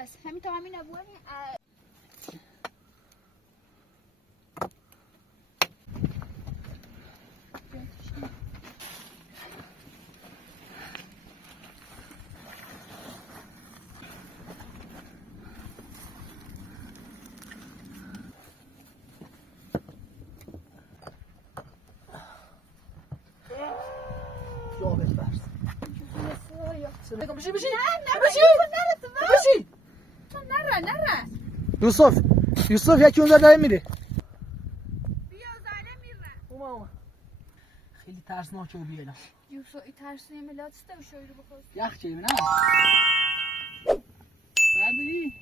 بس همین تا همین ابوانی بشی تو نره یوسف یکی اونجا داره میره. بیا زنه میره اومد خیلی ترسناکه و بیادم. یوسف این ترسیه ملات است و شوی رو بخور یخ چه نه برداری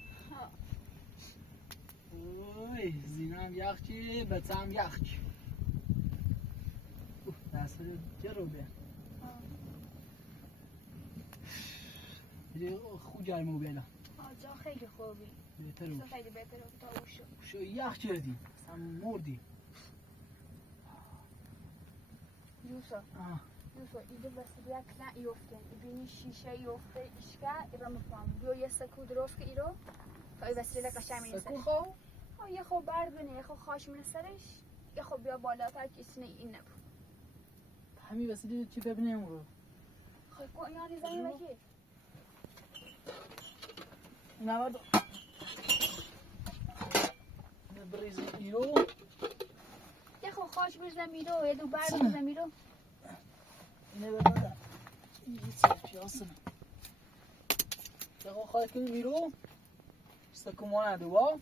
اوی زینم یخ چه بچم یخ چه دست جه رو بیا خوب جرمه و بیادم. جا خیلی خوبی بهتره خیلی بهتره تا شو یخ چردیم اصلا مردیم. یوسف ایده بسید یک نه ایفته ایبینی شیشه ایفته ایشکه ایرا مفهم بیو یه سکو درست که ایرو تا ای وسیله قشنگ میرسه سکو یه خوب برد بینه یه خوب خاش میرسرش یه خوب بیا بالاتر که اسنه این نبود همین وسیله چی ببینیم رو خب یعنی زنی بکی نورد بریز ایرو یه خوب خاش بریزم ایرو یه دو برد بریزم ایرو اینه ببردم این چی هستم یه خوب خواهد کنیم ایرو سکو مانده با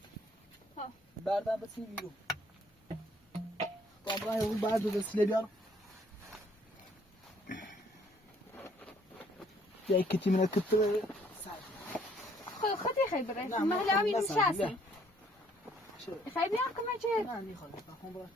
بردم بسیم ایرو طبعا اون بعد وسیله بیار یا کتی من کت خودی خیلی بره محل همین نشستی خیلی بیار کمه چه نه میخواد بخون برای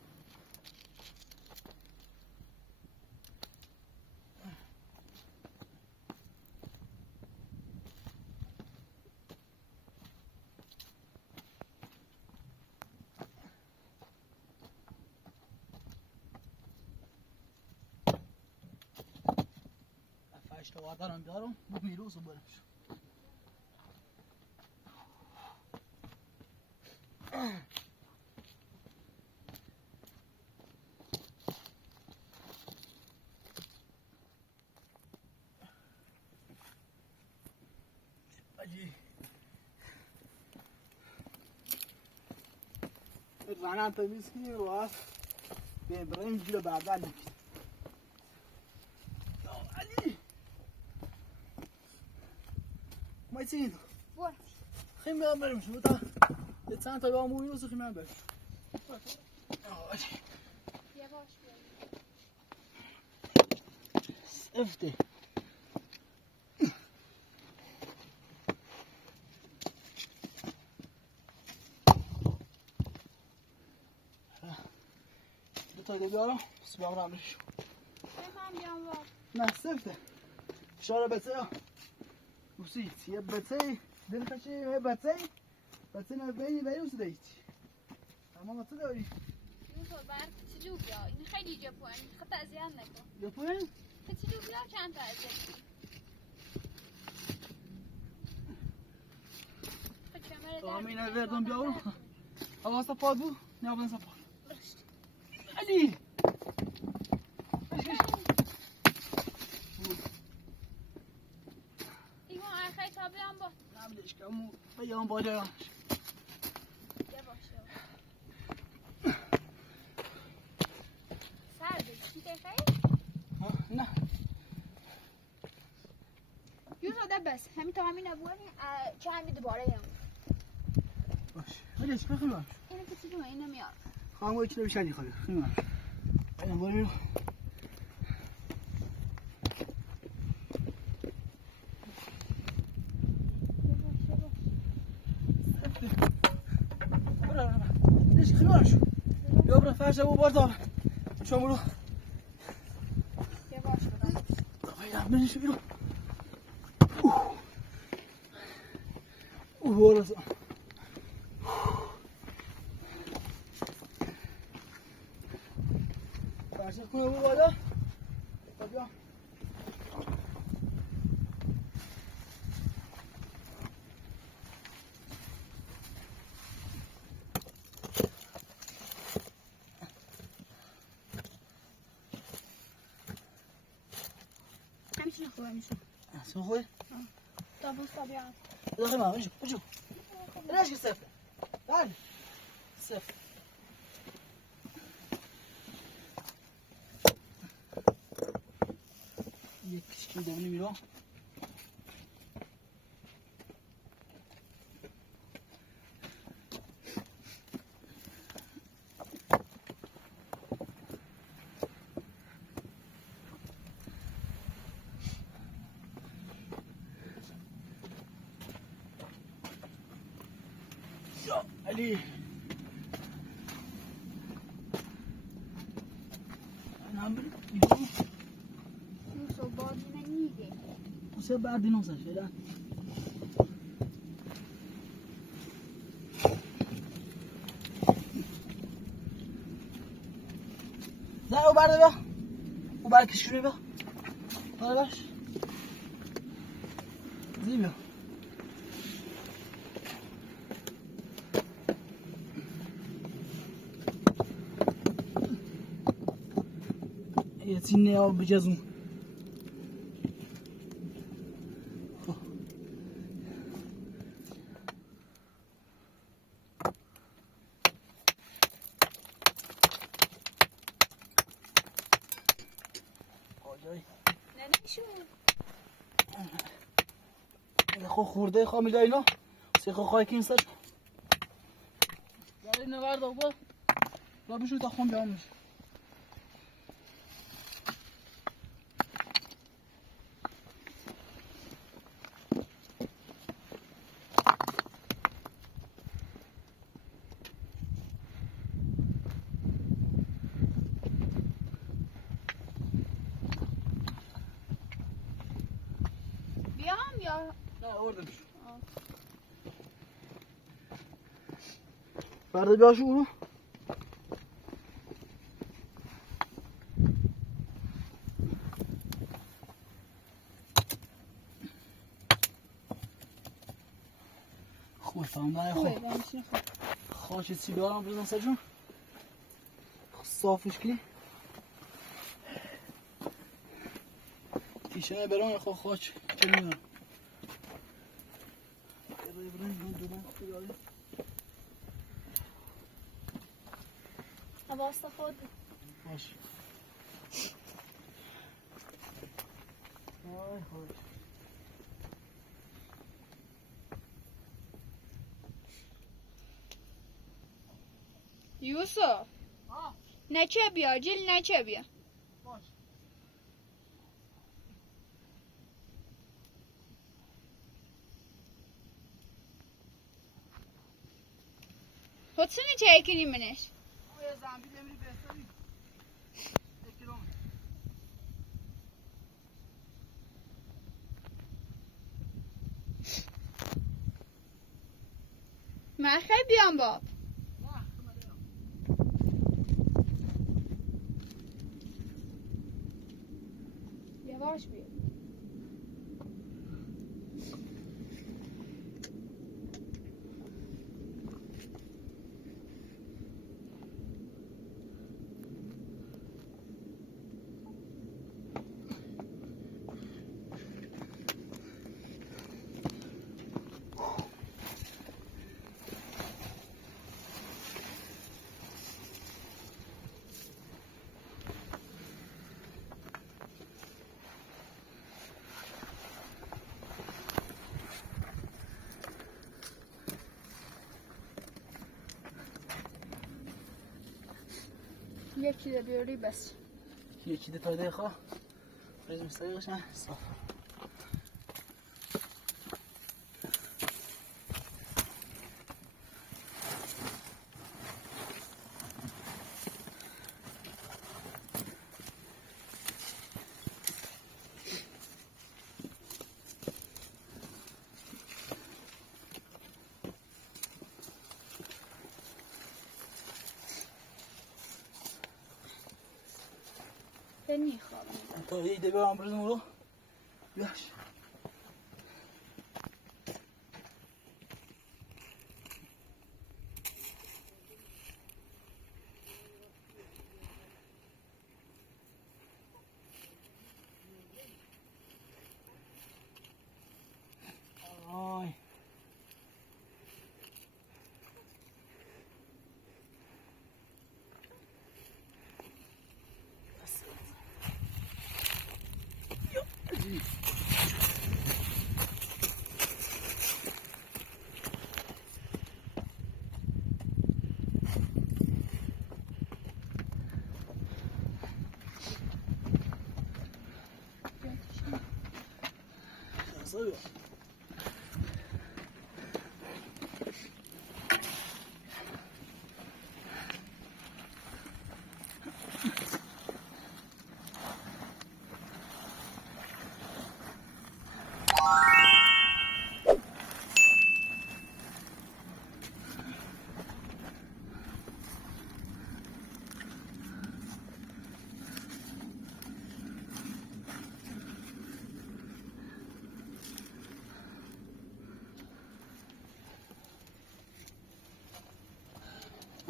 اشتباه دارم بیارم میروز رو برش علی رانم تمیز کنیم رو هست بریم جلو بردن نکنیم علی مایتین برو خیلی میام بریم شما تا یه چند تا بیام مویوز خیلی میام بریم یواش بیا افته دو تا بیارم بس بیام رام بشو هم بیام وار نه سفته شاره بچه وسی یه بچه دل خشی یه بچه نه بینی وسی دایت اما تو داری یوسف برد چجور بیا این خیلی جپوان خط ازیان نکن جپوان چجور بیا چند تا ازیان آمین وردم بیارم هوا سپاد بو نه بودن سپاد علی ایمان آخری تا بیام با نمیدش که امو بیام بالا یواش سرده چی تخیل؟ نه یوسف ده بس همین تا همین ابوانی چه همین دوباره هم باش ولی چه خیلی باش اینه که چیزی اینو میار خواهم باید چی نمیشنی خواهی خیلی باش اینو بریم خیلی باش بیا برو فرشه و بار دار شما برو یواش بدم باید منش بیرو برو فرشه کنه برو بالا بیا خوبه میشه اصلا خوبه؟ تا بوستا بیان داخل ما بجو ليش صفر تعال صفر یک کشکی دبنی میرو علي انا عم بقول یوسف بازی نمیده وسه بعد نوصل الان لا وبعد بقى وبعد كشكول بقى طيب باش زيبه يتسنى يا بجزم خو خورده خو میگه اینا سی خو خای کین سر داره نورد آبا با بشو تا خون بیام میشه بیام یا نه orada بشو برده بیاشو اونو خوبه تمام برای خوب خاک سی بیارم بزن سر جون صافش کنی تیشه برام خو خاک کنی واسه خود باش وای خاک یوسف نچه بیا جیل نچه بیا باش حسنی چه کنی منش یه زنبی نمیری بستری 1 کیلومتر من خیلی بیام باب یواش بیا یکی ده بیاری بس یکی ده تایده خواه بریزم سریقش نه صاف نمیخوابم تا یه ده برام بریزم رو بیاش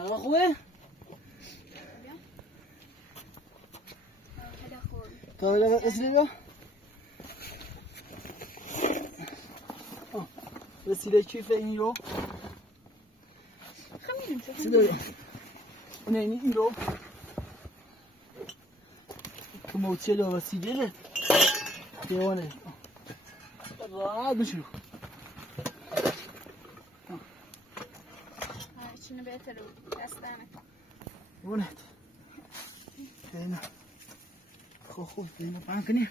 هوا خوبه؟ هذا خوي تا حالا رسیده بیا رسیده کیف این رو خمینم شو رسیده بیا اون این رو که موچه لا رسیده ده دیوانه راحت بشو شنو بهتر دستانه اونت دینا خوب دینا پاهم کنی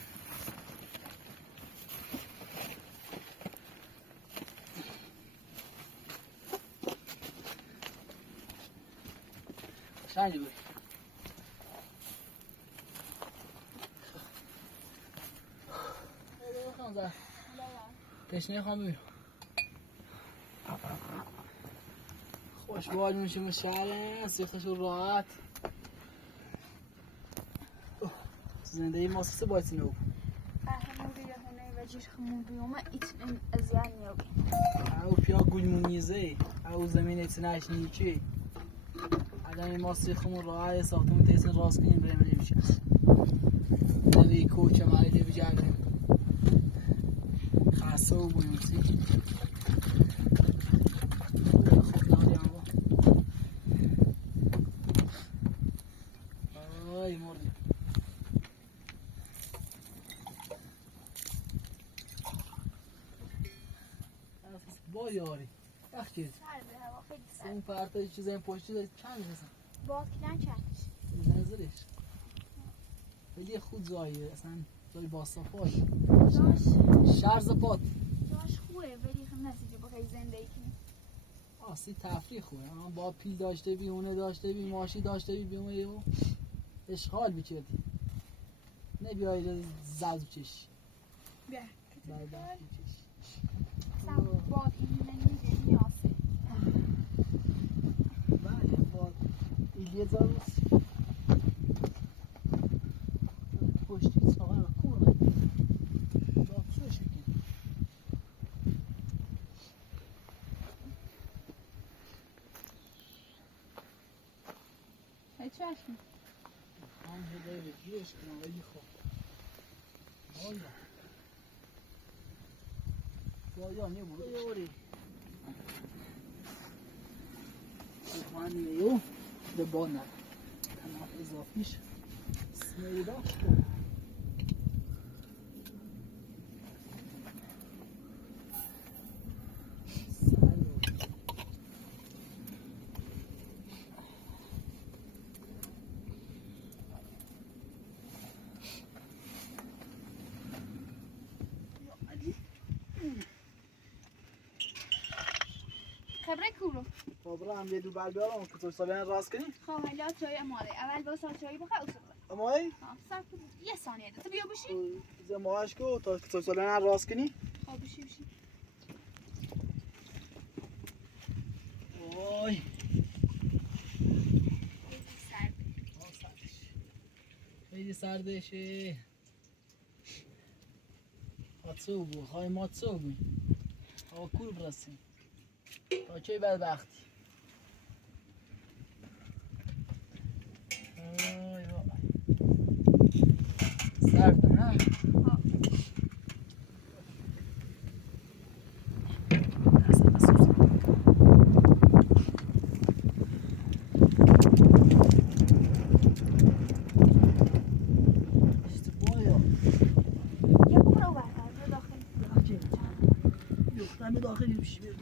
شاید بود تشنه خواهم ببینم خوشبال میشه مشعله سیختشون راحت زندگی ماسسه باید نو همون یا هنه و جیش خمون بیومه ایت من ازیان نیابی او پیا گلمونیزه او زمین ایتناش نیچی الان ماسه خمون راحت ساختمون تیسن راست کنیم بریم نمیشه نوی کوچه مالی بجردیم خاصه و بویمسی آی مردیم با یاری وقت گیرد سرده هوا خیلی سرده اون پرتا چیزای پشتی دارید چند بزن باد کلن چندش نظرش خیلی خود زایه اصلا زای باستافاش شرز پاد جاش خوبه ولی خیلی نزدیک با خیلی زندگی کنی آسی تفریح خوبه اما با پیل داشته بی اونه داشته بی ماشی داشته بی بیمه یهو اشغال بکردی نه بیایی زد چش بیا بعد چش سم باد این نمیده نیاسه بله باد ایلیه زاروس پشتی ساقه را کونه باد سوش بکن ای چشم هم هدایه بگیرش کنم ولی خوب بالا بالا نبود یوری خوان میو به بانا تمام اضافیش سمیدا خبره کورو خبره هم یه دو بر بیارم که تو سالن راست کنی خواهلا چای اماده اول با سال چایی بخواه اصول اما ای سر یه ثانیه ده تو بیا بشی زه ماهش کو تا تو سالن راست کنی خواه بشی بشی وای خیلی سردشه حادثه بود خواهی مادثه بود آقا کور برسیم تا چه بدبختی وای وای سرده نه همه داخلی بشی بیرون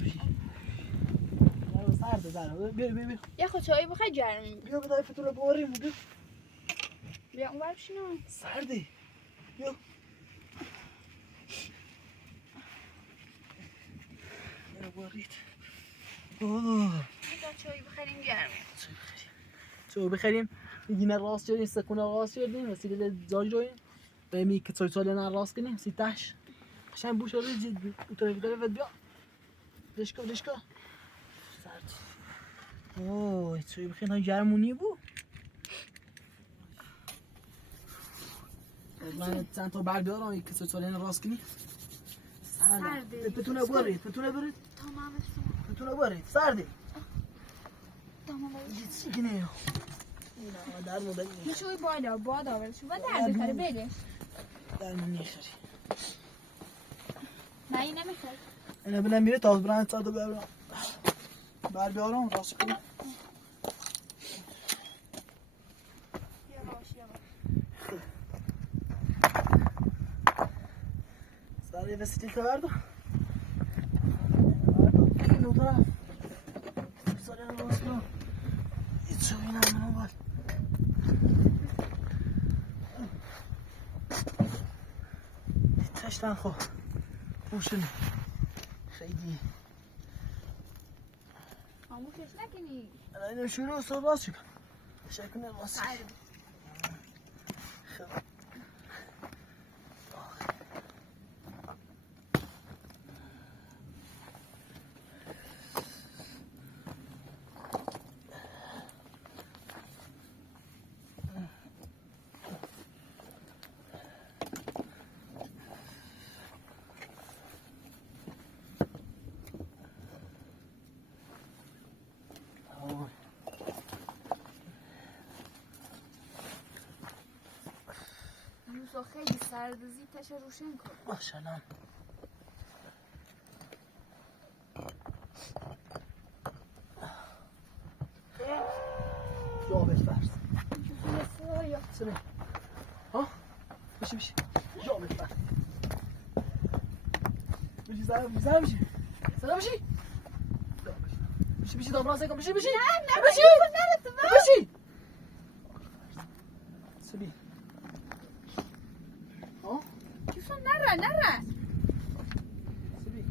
بشی سرده بیا یه خود چایی بخواه گرمیم. بیا بدای فتوله باریم بیا بیا اون بر بشینم. سردی بیا بارید چایی بخوریم گرمیم. چای بخریم یه راست شدیم سکونه راست شدیم وسیله زاج رویم و می که چای نه راست کنیم سیتاش قشنگ بوش رو زید اون طرف بیا دشکا سرد اوه چای بخیر گرمونی بو من چند تا بر بیارم که چای نه راست کنی سرده بتونه برید تمام بتونه برید سرده تمام چی کنه در مدل میشه بالا باد آورد و در بخره بگش در نمیخری نه این نمیخواد اینا بلند میره تا برند ساعت بیارم بر بیارم راست کنم سریع وسیلی که بردم این دو طرف سریع راست کنم این چوی نمونم باید تشتن خوب بوشنی خیلی آموزش نکنی اینو شروع استاد باز شکن شکنه باز خب یوسف خیلی سردزی تشه روشن کن ماشاءالله یا بفرست سنه ها بشی یا بفرست بشی زنه بشی دامران سکم بشی نه بشی سبی ها یوسف نره سبی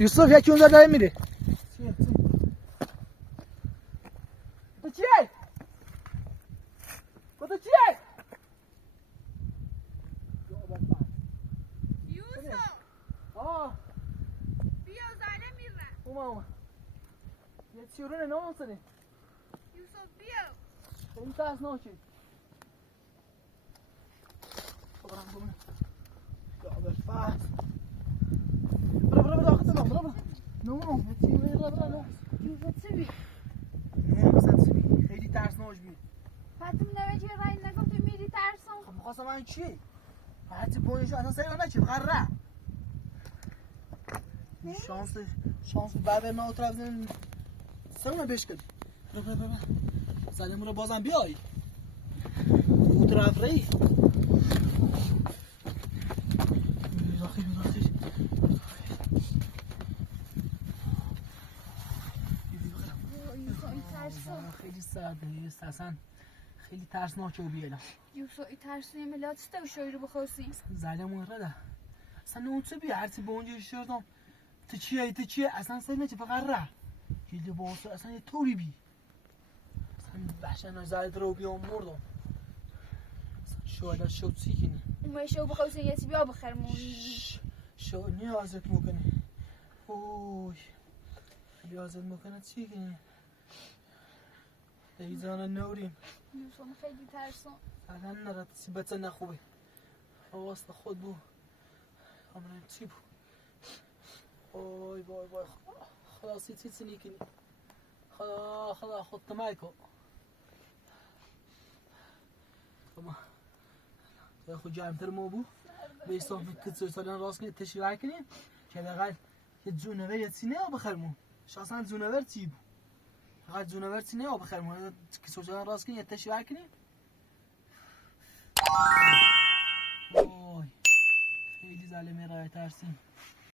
یوسف یکی اون داره میره تو چیه؟ یوسف آه بیا زنه میره اومد یه چیرونه نامونسنه یوسف بیا خیلی ترسناکی برم بومه یا بفرست برو داخل نو یه چیرونه برو یوسف چی بی؟ خیلی ترسناک بود فتم نوچه رای نگم تو میری ترسم خب میخواستم من چی؟ هرچی پوینشو اصلا سریع نچه بخره شانس بعد ما طرف سمونه بش کن برو سلیم رو بازم بیای اون طرف ری داخل خیلی سرده اصلا خیلی ترسناکه و بیالا یوسف ترسوی ملات است و شوی رو بخواستی زلمون رده اصلا اون چه بیا هرچی به اونجا شدم تو چیه اصلا سر نچه فقط ره جلد باسو اصلا یه طوری بی اصلا بحشن زلد رو بیام مردم اصلا شاید شد سی کنی اون شو بخواستی یه بیا بخرمون شو نیازت میکنی اوی نیازت میکنه چی کنی دیزان نوریم یوسف خیلی ترسم اصلا نرد سی بچه نخوبه حواست خود بو امرم چی بو وای خدا چی نیکنی خدا خود تمای کن خدا خود جمعتر ما بو بیستان کتر سالان راست کنی تشریع کنیم که دقیقا یه جونور یه سینه ها بخرمون شخصا جونور چی بو فقط جونور سینه ها بخرمون کتر سالان راست کنی یه تشریع کنیم وای خیلی ظالمه راه ترسیم